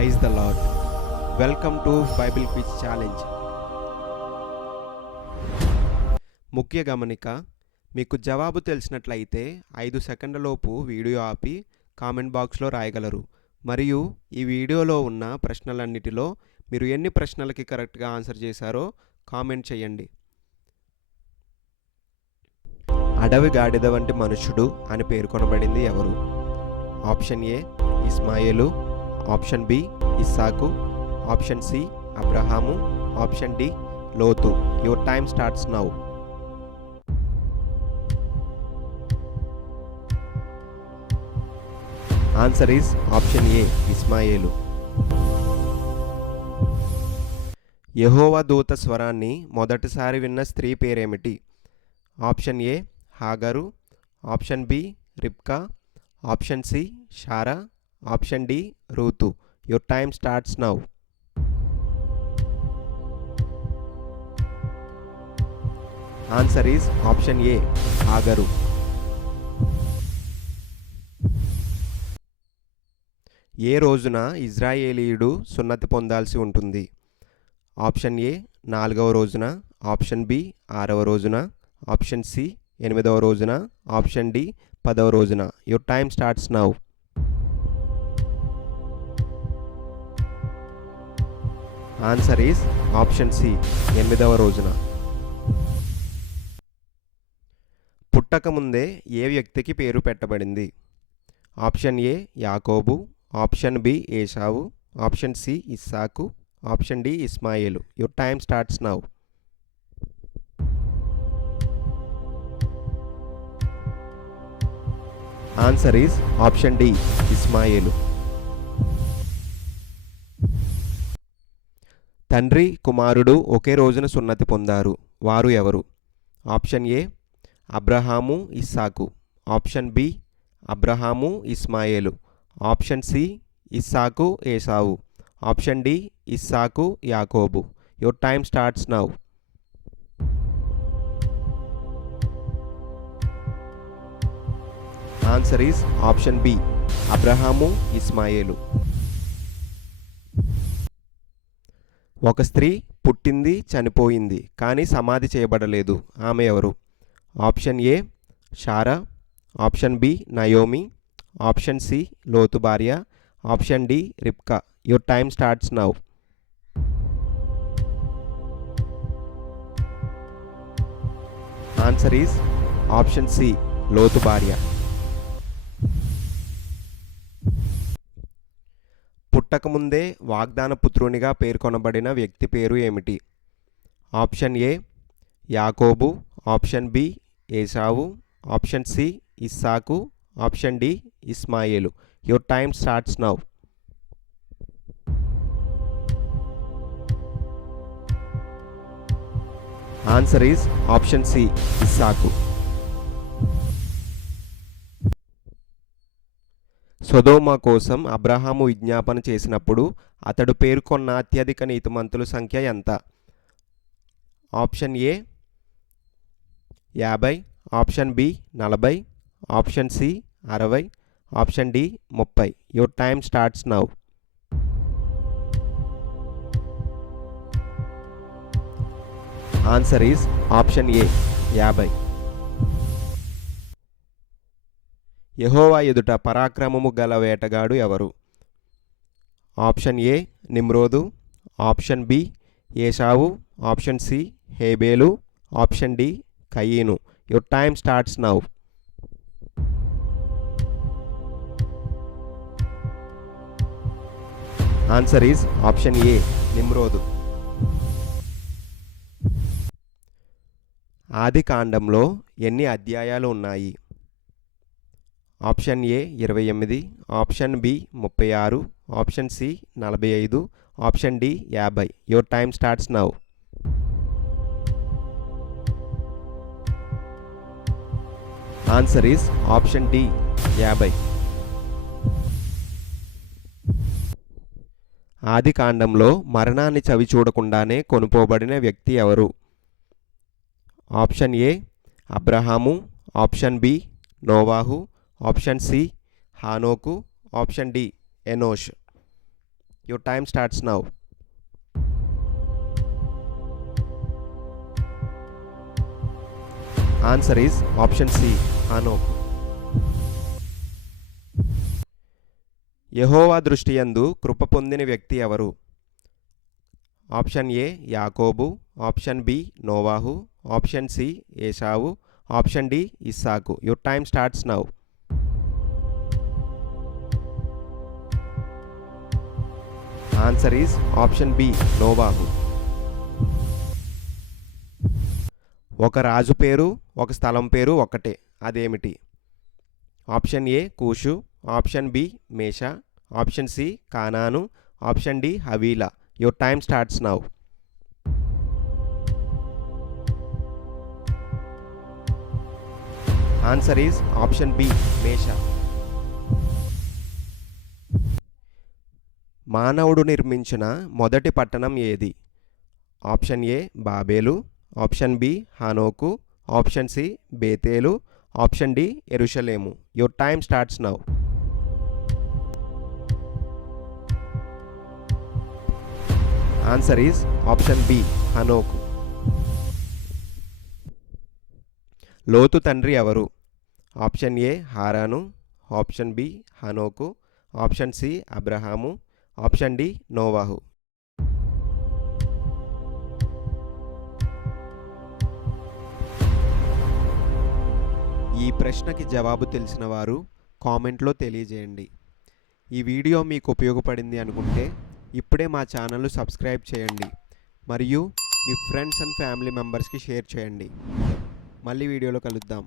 Praise the Lord. Welcome to Bible quiz challenge. ముఖ్య గమనిక: మీకు జవాబు తెలిసినట్లయితే 5 సెకండ్లలోపు వీడియో ఆపి కామెంట్ బాక్స్లో రాయగలరు. మరియు ఈ వీడియోలో ఉన్న ప్రశ్నలన్నిటిలో మీరు ఎన్ని ప్రశ్నలకి కరెక్ట్గా ఆన్సర్ చేశారో కామెంట్ చేయండి. అడవి గాడిద వంటి మనుష్యుడు అని పేర్కొనబడింది ఎవరు? ఆప్షన్ ఏ ఇస్మాయేలు, ఆప్షన్ బి ఇస్సాకు, ఆప్షన్ సి అబ్రహాము, ఆప్షన్ డి లోతు. Your time starts now. Answer is option A ఇస్మాయేలు. యెహోవా దూత స్వరాన్ని మొదటిసారి విన్న స్త్రీ పేరేమిటి? ఆప్షన్ ఏ హాగరు, ఆప్షన్ బి రిబ్కా, ఆప్షన్ సి షారా, ఆప్షన్ డి రూతు. Your time starts now. Answer is option A హాగరు. ఏ రోజున ఇజ్రాయేలీయుడు సున్నతి పొందాల్సి ఉంటుంది? ఆప్షన్ ఏ 4వ రోజున, ఆప్షన్ బి 6వ రోజున, ఆప్షన్ సి 8వ రోజున, ఆప్షన్ డి 10వ రోజున. Your time starts now. Answer is option C 8వ రోజున. పుట్టకముందే ఏ వ్యక్తికి పేరు పెట్టబడింది? ఆప్షన్ ఏ యాకోబు, ఆప్షన్ బి ఏశావు, ఆప్షన్ సి ఇస్సాకు, ఆప్షన్ డి ఇస్మాయేలు. Your time starts now. Answer is option D ఇస్మాయేలు. తండ్రి కుమారుడు ఒకే రోజున సున్నతి పొందారు. వారు ఎవరు? ఆప్షన్ ఏ అబ్రహాము ఇస్సాకు, ఆప్షన్ బి అబ్రహాము ఇస్మాయేలు, ఆప్షన్ సి ఇస్సాకు ఏసావు, ఆప్షన్ డి ఇస్సాకు యాకోబు. Your time starts now. Answer is option B అబ్రహాము ఇస్మాయేలు. ఒక స్త్రీ పుట్టింది, చనిపోయింది, కానీ సమాధి చేయబడలేదు. ఆమె ఎవరు? ఆప్షన్ ఏ షారా, option B Naomi, option C Lot భార్య, option D Rebekah. Your time starts now. Answer is option C Lot భార్య. పుట్టకముందే వాగ్దాన పుత్రునిగా పేర్కొనబడిన వ్యక్తి పేరు ఏమిటి? ఆప్షన్ ఏ యాకోబు, ఆప్షన్ బి ఏసావు, ఆప్షన్ సి ఇస్సాకు, ఆప్షన్ డి ఇస్మాయేలు. Your time starts now. Answer is option C ఇస్సాకు. సొదొమ కోసం అబ్రహాము విజ్ఞాపన చేసినప్పుడు అతడు పేర్కొన్న అత్యధిక నీతిమంతుల సంఖ్య ఎంత? Option A 50, option B 40, option C 60, option D 30. Your time starts now. Answer is option A 50. యెహోవా ఎదుట పరాక్రమము గల వేటగాడు ఎవరు? ఆప్షన్ ఏ నిమ్రోదు, ఆప్షన్ బి ఏశావు, ఆప్షన్ సి హేబేలు, ఆప్షన్ డి కయీను. Your time starts now. Answer is option A నిమ్రోదు. ఆది కాండంలో ఎన్ని అధ్యాయాలు ఉన్నాయి? Option A 28, option B 36, option C 45, option D 50. Your time starts now. Answer is option D 50. ఆది కాండంలో మరణాన్ని చవి చూడకుండానే కొనుపోబడిన వ్యక్తి ఎవరు? ఆప్షన్ ఏ అబ్రహాము, ఆప్షన్ బి నోవాహు, ఆప్షన్ సి హానోకు, option D Enosh. Your time starts now. Answer is option C, హానోక్. యెహోవా దృష్టియందు కృప పొందిన వ్యక్తి ఎవరు? ఆప్షన్ ఏ యాకోబు, ఆప్షన్ బి నోవాహు, ఆప్షన్ సి ఏశావు, ఆప్షన్ డి ఇస్సాకు. Your time starts now. Answer is option B నోవాహు. ఒక రాజు పేరు ఒక స్థలం పేరు ఒకటే, అదేమిటి? ఆప్షన్ ఏ కూషు, ఆప్షన్ బి మేషా, ఆప్షన్ సి కానాను, ఆప్షన్ డి హవీలా. Your time starts now. Answer is option B మేషా. మానవుడు నిర్మించిన మొదటి పట్టణం ఏది? ఆప్షన్ ఏ బాబేలు, ఆప్షన్ బి హానోకు, ఆప్షన్ సి బేతేలు, ఆప్షన్ డి యెరూషలేము. Your time starts now. Answer is option B హనోకు. లోతు తండ్రి ఎవరు? ఆప్షన్ ఏ హారాను, ఆప్షన్ బి హనోకు, ఆప్షన్ సి అబ్రహాము, ఆప్షన్ డి నోవాహు. ఈ ప్రశ్నకి జవాబు తెలిసిన వారు కామెంట్లో తెలియజేయండి. ఈ వీడియో మీకు ఉపయోగపడింది అనుకుంటే ఇప్పుడే మా ఛానల్ను సబ్స్క్రైబ్ చేయండి మరియు మీ ఫ్రెండ్స్ అండ్ ఫ్యామిలీ మెంబర్స్కి షేర్ చేయండి. మళ్ళీ వీడియోలో కలుద్దాం.